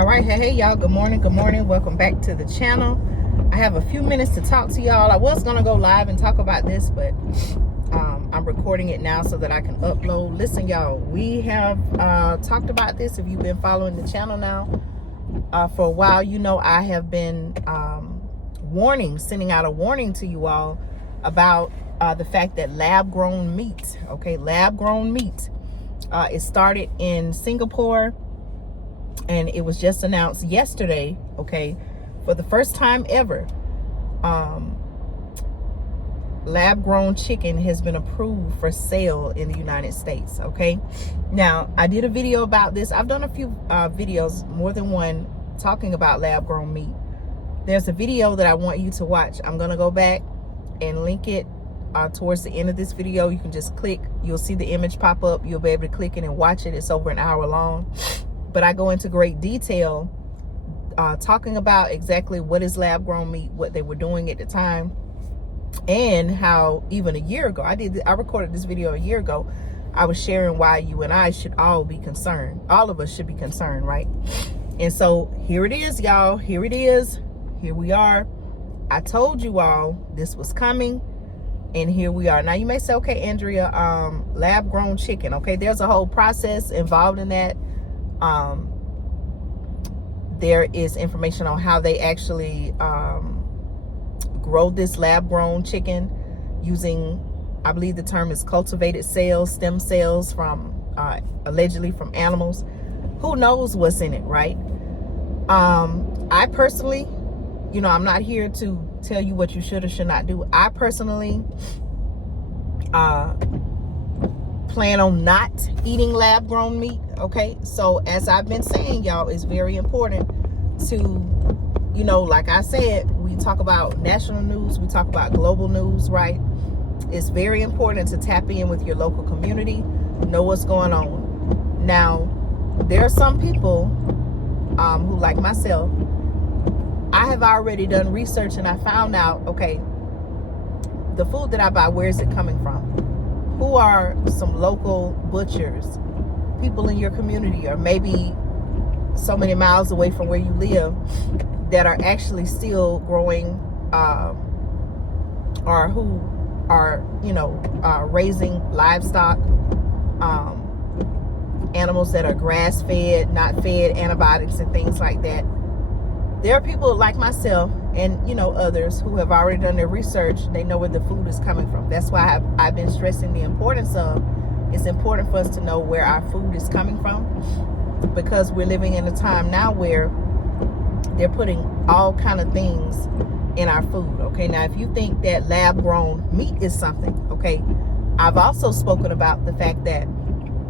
All right, hey y'all, good morning, welcome back to the channel. I have a few minutes to talk to y'all. I was gonna go live and talk about this, but I'm recording it now so that I can upload. Listen y'all, we have talked about this. If you've been following the channel now for a while, you know I have been sending out a warning to you all about the fact that lab-grown meat, it started in Singapore, and it was just announced yesterday, for the first time ever, lab-grown chicken has been approved for sale in the United States. Now I did a video about this. I've done a few videos, more than one, talking about lab-grown meat. There's a video that I want you to watch. I'm gonna go back and link it towards the end of this video. You can just click, you'll see the image pop up, you'll be able to click it and watch it. It's over an hour long, but I go into great detail talking about exactly what is lab-grown meat, what they were doing at the time, and how even a year ago, I recorded this video a year ago, I was sharing why you and I should all be concerned. All of us should be concerned, right? And so here it is, y'all. Here it is. Here we are. I told you all this was coming, and here we are. Now you may say, okay, Andrea, lab-grown chicken, there's a whole process involved in that. There is information on how they actually grow this lab-grown chicken using, I believe the term is cultivated cells, stem cells from allegedly from animals. Who knows what's in it, right? I personally, I'm not here to tell you what you should or should not do. I personally plan on not eating lab-grown meat. So as I've been saying, y'all, it's very important to, like I said, we talk about national news, we talk about global news, right? It's very important to tap in with your local community, know what's going on. Now, there are some people who, like myself, I have already done research, and I found out, the food that I buy, where is it coming from? Who are some local butchers, people in your community, or maybe so many miles away from where you live, that are actually still growing or who are, raising livestock, animals that are grass-fed, not fed antibiotics and things like that. There are people like myself and, others who have already done their research. They know where the food is coming from. That's why I've been stressing the importance of, it's important for us to know where our food is coming from, because we're living in a time now where they're putting all kind of things in our food. Now if you think that lab-grown meat is something, I've also spoken about the fact that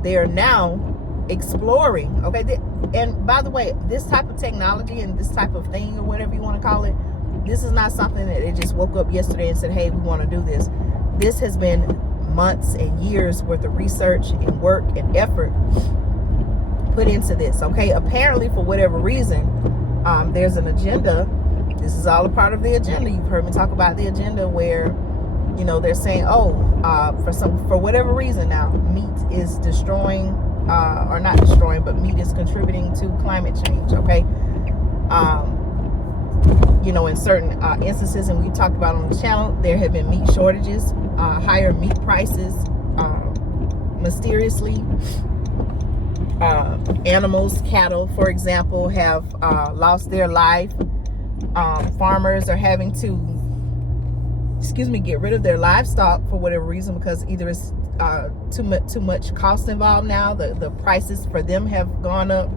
they are now exploring, and by the way, this type of technology and this type of thing, or whatever you want to call it, this is not something that they just woke up yesterday and said, hey, we want to do this. This has been months and years worth of research and work and effort put into this. Apparently, for whatever reason, there's an agenda. This is all a part of the agenda. You've heard me talk about the agenda, where they're saying, for whatever reason now, meat is destroying, or not destroying, but meat is contributing to climate change. In certain instances, and we talked about on the channel, there have been meat shortages, higher meat prices, mysteriously. Animals, cattle, for example, have lost their life. Farmers are having to, get rid of their livestock for whatever reason, because either it's too much cost involved now, the prices for them have gone up,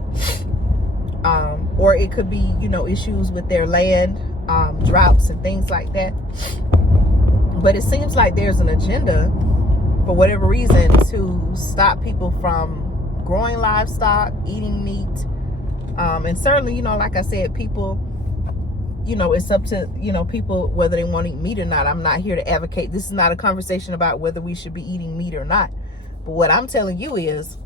or it could be, issues with their land, droughts and things like that. But it seems like there's an agenda, for whatever reason, to stop people from growing livestock, eating meat, and certainly, like I said, people, it's up to, people whether they want to eat meat or not. I'm not here to advocate. This is not a conversation about whether we should be eating meat or not. But what I'm telling you is,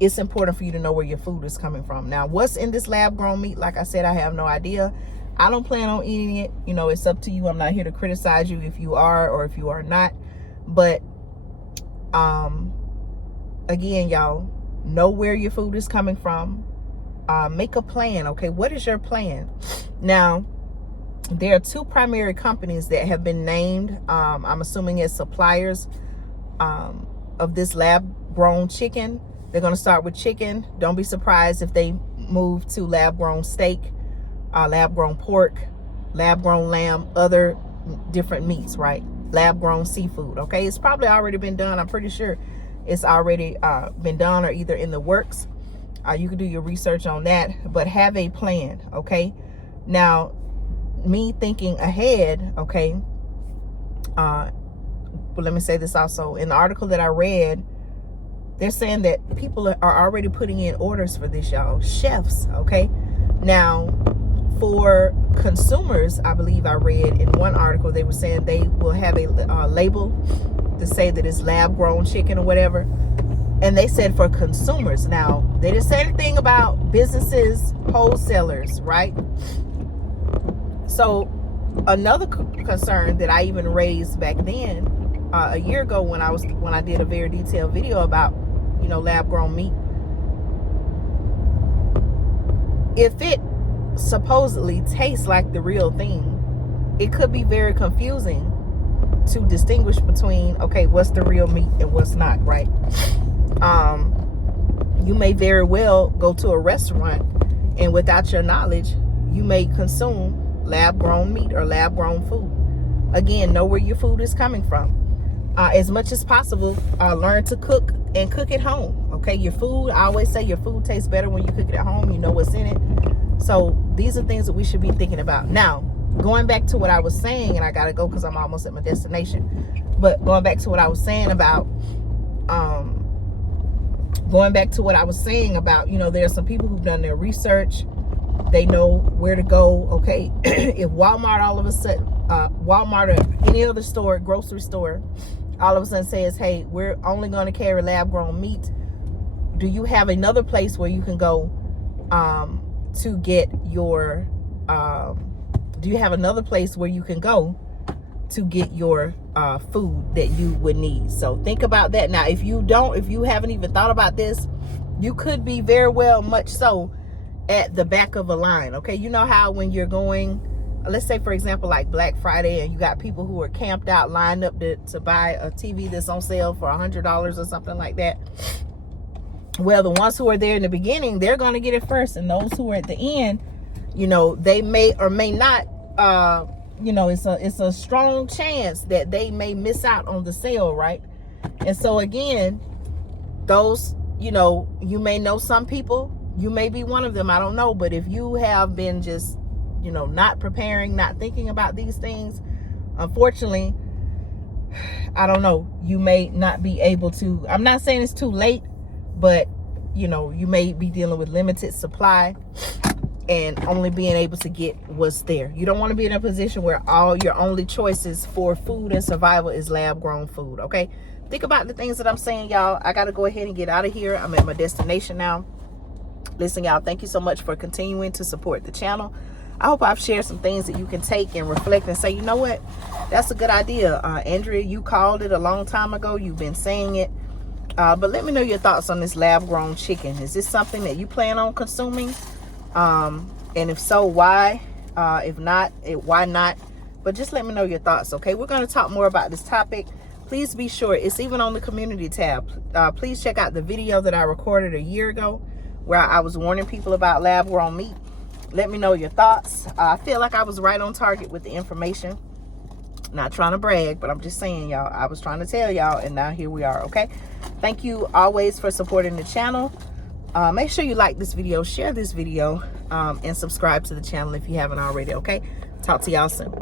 it's important for you to know where your food is coming from. Now, what's in this lab-grown meat? Like I said, I have no idea. I don't plan on eating it. It's up to you. I'm not here to criticize you if you are or if you are not. But again, y'all, know where your food is coming from. Make a plan. Okay, what is your plan? Now, there are two primary companies that have been named. I'm assuming as suppliers of this lab-grown chicken. They're going to start with chicken. Don't be surprised if they move to lab-grown steak, lab-grown pork, lab-grown lamb, other different meats, right? Lab-grown seafood. Okay, it's probably already been done. I'm pretty sure it's already been done or either in the works. You can do your research on that, but have a plan. Okay, now me thinking ahead. Okay, but let me say this also. In the article that I read, they're saying that people are already putting in orders for this, y'all. Chefs. Okay, now for consumers, I believe I read in one article they were saying they will have a label to say that it's lab grown chicken or whatever. And they said for consumers. Now, they didn't say anything about businesses, wholesalers, right? So another concern that I even raised back then, a year ago when I did a very detailed video about, you know, lab grown meat. If it supposedly tastes like the real thing, it could be very confusing to distinguish between, okay, what's the real meat and what's not, right? You may very well go to a restaurant and without your knowledge, you may consume lab-grown meat or lab-grown food. Again, know where your food is coming from. As much as possible, learn to cook and cook at home. Okay, your food, I always say your food tastes better when you cook it at home. You know what's in it. So these are things that we should be thinking about. Now, going back to what I was saying, and I gotta go because I'm almost at my destination. But going back to what I was saying about, you know, there are some people who've done their research. They know where to go. Okay, if Walmart all of a sudden, Walmart or any other store, grocery store, all of a sudden says, hey, we're only going to carry lab-grown meat. Do you have another place where you can go to get your, do you have another place where you can go to get your food that you would need? So think about that. Now, if you haven't even thought about this, you could be very well much so at the back of a line. Okay, you know how when you're going, let's say for example like Black Friday, and you got people who are camped out lined up to buy a TV that's on sale for $100 or something like that. Well, the ones who are there in the beginning, they're going to get it first, and those who are at the end, you know, they may or may not, you know, it's a strong chance that they may miss out on the sale, right? And so again, those, you know, you may know some people, you may be one of them, I don't know. But if you have been just, you know, not preparing, not thinking about these things, unfortunately, I don't know, you may not be able to, I'm not saying it's too late, but, you know, you may be dealing with limited supply and only being able to get what's there. You don't want to be in a position where all your only choices for food and survival is lab-grown food, okay? Think about the things that I'm saying, y'all. I got to go ahead and get out of here. I'm at my destination now. Listen, y'all, thank you so much for continuing to support the channel. I hope I've shared some things that you can take and reflect and say, you know what, that's a good idea. Andrea, you called it a long time ago. You've been saying it. But let me know your thoughts on this lab-grown chicken. Is this something that you plan on consuming? And if so, why? If not, why not? But just let me know your thoughts, okay? We're going to talk more about this topic. Please be sure, it's even on the community tab. Please check out the video that I recorded a year ago where I was warning people about lab-grown meat. Let me know your thoughts. I feel like I was right on target with the information. Not trying to brag, but I'm just saying, y'all, I was trying to tell y'all, and now here we are, okay? Thank you always for supporting the channel. Make sure you like this video, share this video, and subscribe to the channel if you haven't already, okay? Talk to y'all soon.